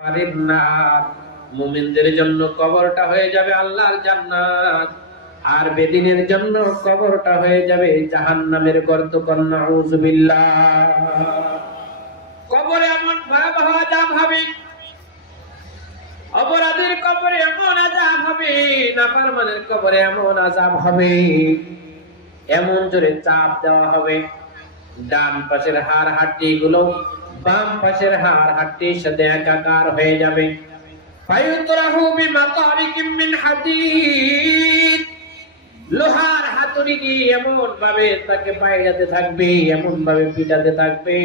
পারেন না। মুমিনদের জন্য কবরটা হয়ে যাবে আল্লাহর জান্নাত, আর বেদিনের জন্য কবরটা হয়ে যাবে জাহান্নামের গর্ত। নাউযুবিল্লাহ। কবরে এমন ভয়াবহ আযাব হবে, অপরাধীর কবরে এমন আযাব হবে, নাফরমানের কবরে এমন আযাব হবে, এমন জোরে চাপ দেওয়া হবে, ডান পাশের হাড় হাড্ডি গুলো বাম পাশের হাড় হাড্ডির সাথে একাকার হয়ে যাবে। ফায়ুতরাহু বিমাতারিকিম মিন হাদীদ, লোহার হাতুড়ি দিয়ে এমন ভাবে তাকে বাইরাতে থাকবে, এমন ভাবে পিটাতে থাকবে,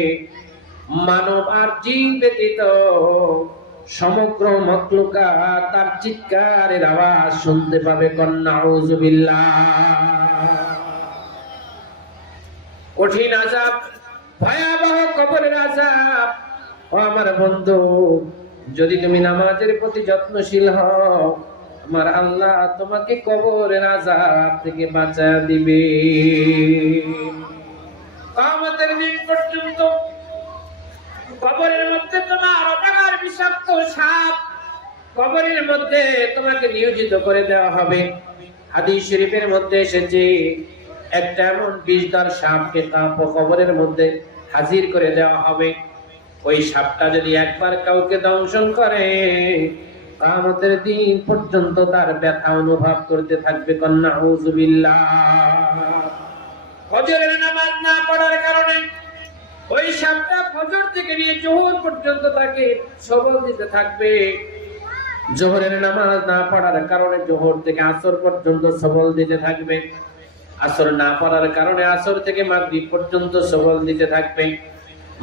মানব আর জিন ব্যতীত সমগ্র মখলুকাত তার চিৎকারের আওয়াজ শুনতে পাবে। নাউযুবিল্লাহ। কঠিন আযাব, ভয়াবহ কবরের আযাব। ও আমার বন্ধু, যদি তুমি নামাজের প্রতি যত্নশীল হও, আমার আল্লাহ তোমাকে কবরের আযাব থেকে বাঁচায় দিবে। কিয়ামতের দিন পর্যন্ত কবরের মধ্যে তোমার অপার বিষাক্ত সাপ কবরের মধ্যে তোমাকে নিয়োজিত করে দেওয়া হবে। হাদিস শরীফের মধ্যে এসেছে, একটা এমন বিষধর সাপকে কবরের মধ্যে হাজির করে দেওয়া হবে। ওই সাপটা যদি একবার কাউকে দংশন করে, কিয়ামতের দিন পর্যন্ত তার ব্যথা অনুভব করতে থাকবে। নাউযুবিল্লাহ। ফজরের নামাজ না পড়ার কারণে ওই সাপটা ফজর থেকে নিয়ে যোহর পর্যন্ত তাকে সবল দিতে থাকবে। যোহরের নামাজ না পড়ার কারণে যোহর থেকে আসর পর্যন্ত সবল দিতে থাকবে। আসর না পড়ার কারণে আসর থেকে মাগরিব পর্যন্ত সবল দিতে থাকবে।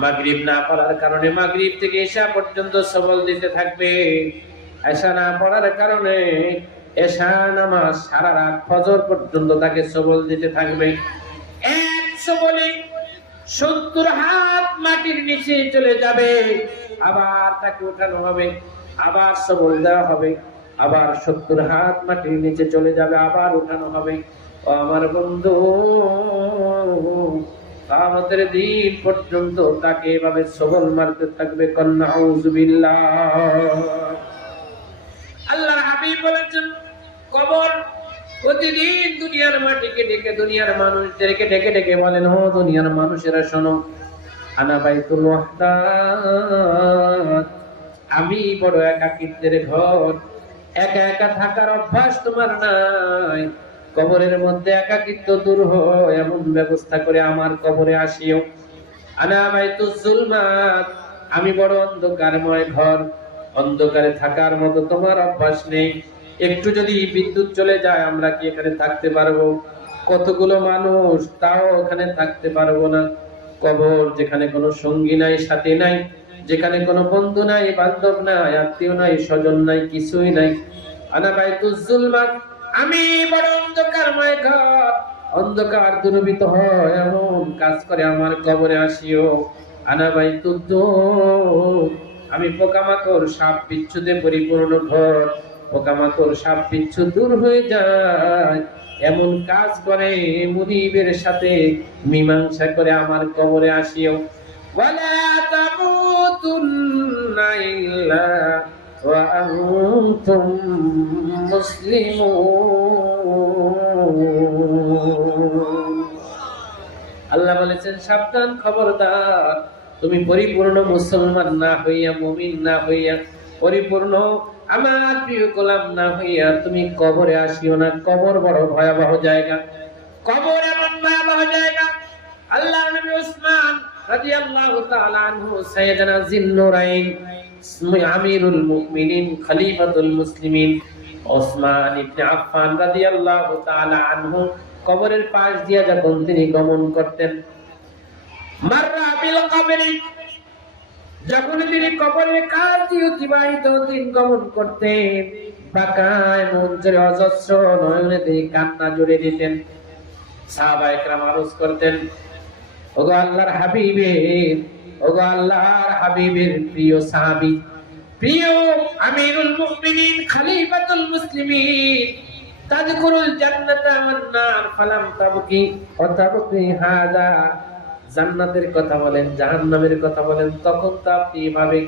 মাগরিব না পড়ার কারণে মাগরিব থেকে ইশা পর্যন্ত সবল দিতে থাকবে। ইশা না পড়ার কারণে ইশা নামাজ সারা রাত ফজর পর্যন্ত তাকে সবল দিতে থাকবে। এক সবলে 70 হাত মাটির নিচে চলে যাবে, আবার তাকে উঠানো হবে, আবার সবল দেওয়া হবে, আবার 70 হাত মাটির নিচে চলে যাবে, আবার উঠানো হবে। ও আমার বন্ধু, কিয়ামতের দিন পর্যন্ত তাকে এভাবে সবল মারতে থাকবে। নাউযুবিল্লাহ। আল্লাহর হাবিব বলেছেন, কবর প্রতিদিন দুনিয়ার মাটিকে ডেকে, দুনিয়ার মানুষদেরকে ডেকে ডেকে বলেন, ও দুনিয়ার মানুষেরা শোনো, আনা বাইতুল ওয়াহদাত, আমি বড় একাকিত্বের ঘর। একা একা থাকার অভ্যাস তোমার নাই, কবরের মধ্যে একাকিত্ব দূর হয় এমন ব্যবস্থা করে আমার কবরে আসিও। আনা বাইতুজ জুলমাত, আমি বড় অন্ধকারময় ঘর, অন্ধকারে থাকার মতো তোমার অভ্যাস নেই। একটু যদি বিদ্যুৎ চলে যায় আমরা কি এখানে থাকতে পারবো? কতগুলো মানুষ, তাও ওখানে থাকতে পারবো না। কবর যেখানে কোনো সঙ্গী নাই, সাথী নাই, যেখানে কোনো বন্ধু নাই, বান্ধব নাই, আত্মীয় নাই, স্বজন নাই, কিছুই নাই। আনা বাইতুজ জুলমাত, আমি বড় অন্ধকারময় ঘর, অন্ধকার দূরীভূত হয় এমন কাজ করে আমার কবরে আসিও। আনা বাইতুদ দুর, আমি পোকামাকড় সাপ বিচ্ছুতে পরিপূর্ণ ঘর, পোকামাকড় সাপ বিচ্ছু দূর হয়ে যায় এমন কাজ করে মুনিবের সাথে মীমাংসা করে আমার কবরে আসিও। ওয়ালা তামুতুন্না ইল্লা ওয়া আনতুম মুসলিমুন। আল্লাহ বলেছেন, সাবধান, খবরদার, তুমি পরিপূর্ণ মুসলমান না হইয়া, মুমিন না হইয়া, পরিপূর্ণ আমার প্রিয় গোলাম না হইয়া তুমি কবরে আসিও না। কবর বড় ভয়াবহ জায়গা, কবর এমন ভয়াবহ জায়গা। আল্লাহর নবী উসমান রাদিয়াল্লাহু তাআলা আনহু, সাইয়েদনা জিন্নুরাইন, আমিরুল মুমিনিন, খলিফাতুল মুসলিমিন ওসমান ইবনে আফফান রাদিয়াল্লাহু তাআলা আনহু কবরের পাশ দিয়া যখন তিনি গমন করতেন, মাররা বিল কবরি, যখন তিনি কবরের কাছ দিয়ে অতিবাহিত দিন গমন করতেন, বাঁকায় মন জোরে অজস্র নয়নে দিয়ে কান্না জুড়ে দিতেন। সাহাবায়ে কেরাম আরজ করতেন, ওগো আল্লাহর হাবিবের, ওগো আল্লাহর হাবিবের প্রিয় সাহাবী, প্রিয় আমিরুল মুমিনিন, খলিফাতুল মুসলিমিন, তাদখুলুল জান্নাতা ওয়ান নার ফালাম তাবকি ওয়া তাবকি হাদা, জান্নাতের কথা বলেন, জাহান্নামের কথা বলেন, তখন তো আপনি এভাবে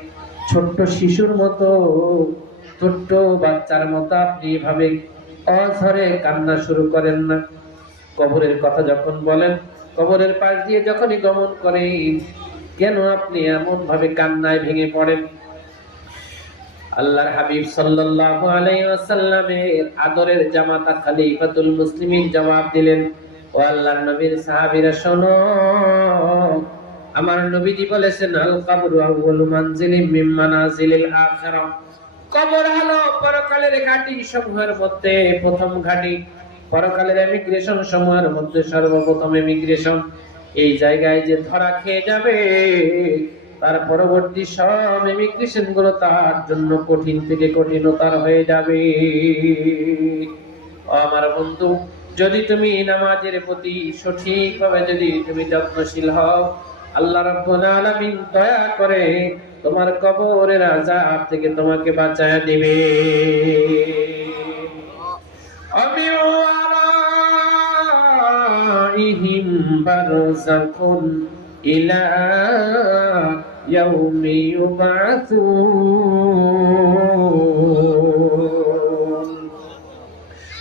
ছোট্ট শিশুর মতো, ছোট্ট বাচ্চার মতো আপনি এভাবে অঝরে কান্না শুরু করেন না। কবরের কথা যখন বলেন, কবরের পাশ দিয়ে যখনই গমন করেন, কেন আপনি এমন ভাবে কান্নায় ভেঙে পড়েন? আল্লাহর হাবিব সাল্লাল্লাহু আলাইহি ওয়াসাল্লামের আদরের জামাতা খলিফাতুল মুসলিমিন জবাব দিলেন, ও আল্লাহর নবীর সাহাবীরা শোনো, আমার নবীজি বলেছেন, আল কবরু আউয়ালু মানজিলিম মিন মানাজিলিল আখিরাহ, কবর হলো পরকালের ঘাঁটি সমূহের মধ্যে প্রথম ঘাঁটি, পরকালের ইমিগ্রেশন সমূহের মধ্যে সর্বপ্রথম ইমিগ্রেশন। এই জায়গায় যে ধরা খেয়ে যাবে, তার পরবর্তী সব ইমিগ্রেশন গুলো তার জন্য কঠিন থেকে কঠিনতর হয়ে যাবে। আমার বন্ধু, যদি তুমি নামাজের প্রতি সঠিকভাবে যদি তুমি যত্নশীল হও, আল্লাহ রাব্বুল আলামিন দয়া করে তোমার কবরের আযাব থেকে তোমাকে বাঁচায় দিবে। আমিন ওয়ারাইহিম বারযাখুন ইলা ইয়াউমি ইউবআসুন,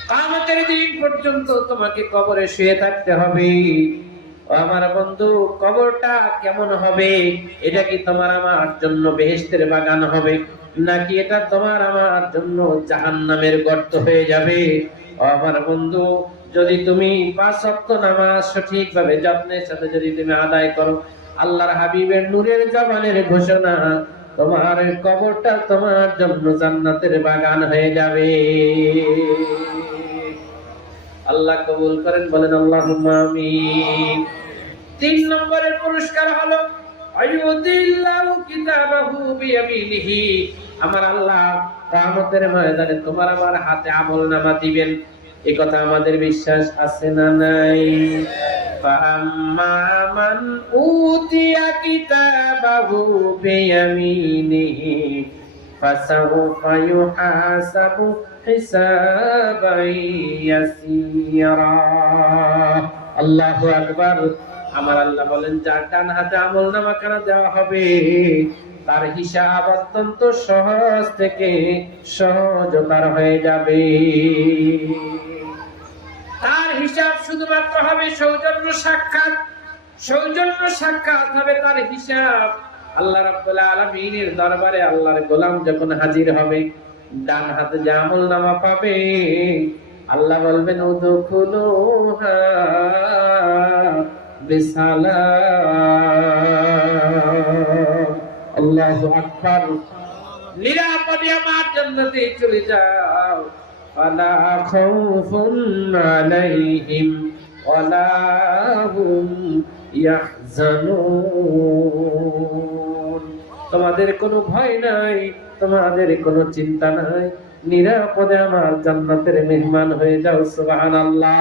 কিয়ামতের দিন পর্যন্ত তোমাকে কবরে শুয়ে থাকতে হবে। আমার বন্ধু, কবরটা কেমন হবে? এটা কি তোমার আমার জন্য বেহেশতের বাগান হবে, নাকি এটা তোমার আমার জন্য জাহান্নামের গর্ত হয়ে যাবে? আমার বন্ধু, যদি তুমি 5 ওয়াক্ত নামাজ সঠিকভাবে যত্নের সাথে যদি তুমি আদায় করো, আল্লাহর হাবিবের নূরের জবানের ঘোষণা, তোমার কবরটা তোমার জন্য জান্নাতের বাগান হয়ে যাবে। আল্লাহ কবুল করেন, বলেন আল্লাহুম্মা আমিন। 3 নম্বরের পুরস্কার হলো আইয়ুদিল্লাহু কিতাবাহু বিয়ামিনিহি, আমার আল্লাহ কিয়ামতের ময়দানে তোমার আমার হাতে আমলনামা দিবেন। এই কথা আমাদের বিশ্বাস আছে না নাই? ফাআম্মা মান উতিয়া কিতাবাহু বিয়ামিনিহি ফাসাউফা ইউহাসাবু হিসাবান ইয়াসীরা। আল্লাহু আকবার। আমার আল্লাহ বলেন, যার ডান হাতে আমলনামা খানা দেওয়া হবে, তার হিসাব অত্যন্ত সহজ থেকে সহজতর হয়ে যাবে। তার হিসাব শুধুমাত্র হবে সৌজন্য সাক্ষাৎ, সৌজন্য সাক্ষাৎ হবে তার হিসাব। আল্লাহ রাব্বুল আলামিনের দরবারে আল্লাহর গোলাম যখন হাজির হবে, ডান হাতে যে আমলনামা পাবে, আল্লাহ বলবেন, উদখুলুহা বিসালাম। আল্লাহু আকবার। নিরাপদে আমার জান্নাতে চলে যাও। ওয়ালা খাউফুন আলাইহিম ওয়ালা হুম ইয়াহজানুন। তোমাদের কোনো ভয় নাই, তোমাদের কোনো চিন্তা নাই, নিরাপদে আমার জান্নাতের মেহমান হয়ে যাও। সুবহানাল্লাহ।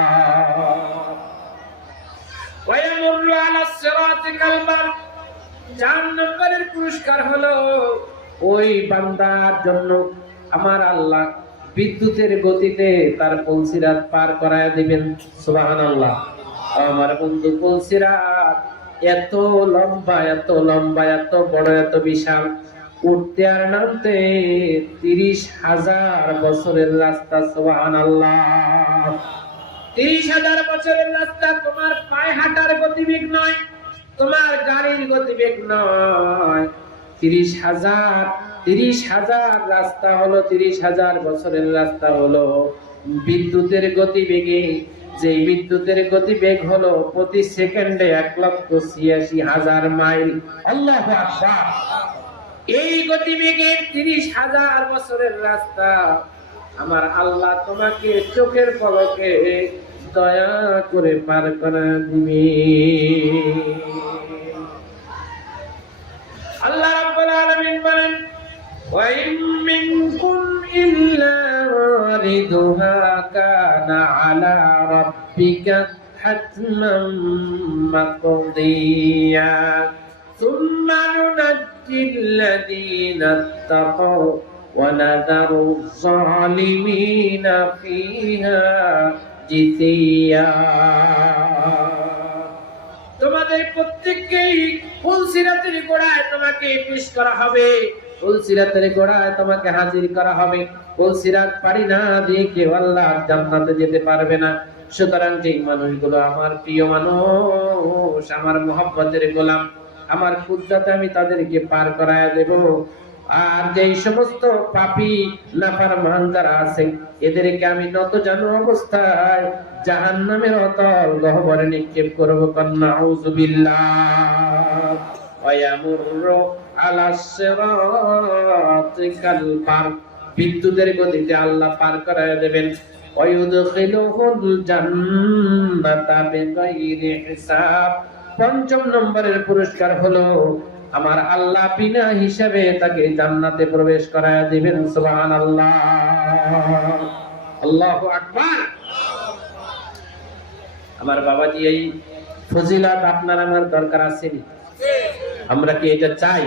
ওয়ায়ামুরু আলা সিরাতি কালবার। 4 নম্বরের পুরস্কার হলো, ওই বান্দার জন্য আমার আল্লাহ বিদ্যুতের গতিতে তার পুলসিরাত পার করায় দিবেন। সুবহানাল্লাহ। আমার বন্ধু, পুলসিরাত এত লম্বা, এত লম্বা, এত বড়, এত বিশাল, উঠতে আর নামতে 30,000 বছরের রাস্তা। সুবহানাল্লাহ। 30,000 বছরের রাস্তা তোমার পায়ে হাঁটার গতিবেগ নয়, তোমার গাড়ির গতিবেগ নয়। 30,000 রাস্তা হলো, 30,000 বছরের রাস্তা হলো বিদ্যুতের গতিবেগে। যে বিদ্যুতের গতিবেগ হলো প্রতি সেকেন্ডে 1,86,000 মাইল। আল্লাহু আকবার। এই গতিবেগের 30,000 বছরের রাস্তা আমার আল্লাহ তোমাকে চোখের পলকে দয়া করে পার করে দিবে। আল্লাহ রাব্বুল আলামিন বলেন, ওয়া ইন মিনকুম ইল্লা ওয়ারিদুহা কানা আলা রাব্বিকা হাতমান মাকদিয়া সুম্মা নুনাজ্জিল্লাযীনা ইত্তাকাও ওয়া নাযারু যালিমিনা ফিহা জিসিয়া। তোমাদের প্রত্যেককেই পুলসিরাতের গোড়ায় তোমাকে পেশ করা হবে। পুলসিরাতের গোড়ায় তোমাকে হাজির করা হবে। পুলসিরাত পারি না দিয়ে কেউ আল্লাহর জান্নাতে যেতে পারবে না। সুতরাং যেই মানুষগুলো আমার প্রিয় মানুষ, আমার মুহাব্বতের গোলাম, আমার কুদরতে আমি তাদেরকে পার করায় দেব। আর যেই সমস্ত পাপী নাফরমান যারা আছে এদেরকে আমি নতজানু অবস্থায় জাহান্নামের অতল গহ্বরে নিক্ষেপ করব। নাউযুবিল্লাহ। ওয়ায়ামুরু আলাস সিরাতিকাল পার, বিদ্যুতের গতিতে আল্লাহ পার করায় দেবেন। ওয়ায়ুদখিলুহুল জান্নাতা বিগাইরি হিসাব, পঞ্চম নম্বরের পুরস্কার হলো আমার আল্লাহ বিনা হিসাবে তাকে জান্নাতে প্রবেশ করায় দিবেন। সুবহানাল্লাহ, আল্লাহু আকবার। আমার বাবাজি, এই ফজিলত আপনার আমার দরকার আছে? আমরা কি এটা চাই?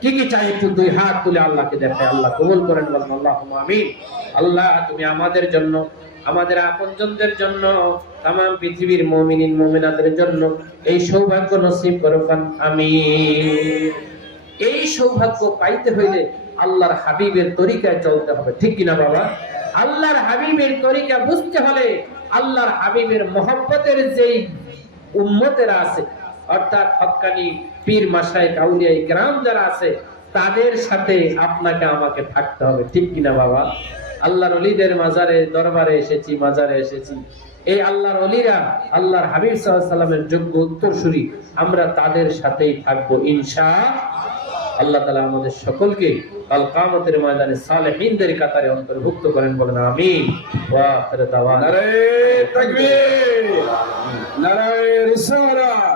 কি কি চাই? একটু দুই হাত তুলে আল্লাহকে দেখায়, আল্লাহ কবুল করেন, বলেন আল্লাহুম্মা আমিন। আল্লাহ তুমি আমাদের জন্য, আমাদের আপনজনদের জন্য, तमाम পৃথিবীর মুমিনিন মুমিনাতের জন্য এই সৌভাগ্য নসিব করো, আমিন। এই সৌভাগ্য পাইতে হইলে আল্লাহর হাবিবের তরিকায় চলতে হবে, ঠিক কিনা বাবা? আল্লাহর হাবিবের তরিকা বুঝতে হলে আল্লাহর হাবিবের মহব্বতের যেই উম্মতেরা আছে, অর্থাৎ হক্কানি পীর মাশায়েখ আউলিয়া ইকরাম যারা আছে তাদের সাথে আপনাকে আমাকে থাকতে হবে, ঠিক কিনা বাবা? আল্লাহর ওলিদের মাজারে দরবারে এসেছি, মাজারে এসেছি, এই আল্লাহর ওলিরা আল্লাহর হাবিব সাল্লাল্লাহু আলাইহি ওয়াসাল্লামের যোগ্য উত্তরসূরি, আমরা তাদের সাথেই থাকবো ইনশাআল্লাহ। আল্লাহ তাআলা আমাদের সকলকে কাল কিয়ামতের ময়দানে সালেহিনদের কাতারে অন্তর্ভুক্ত করেন, বলেন আমিন। ওয়া আখিরু দাওয়ানা, নারে তাকবীর, নারে রিসালাত।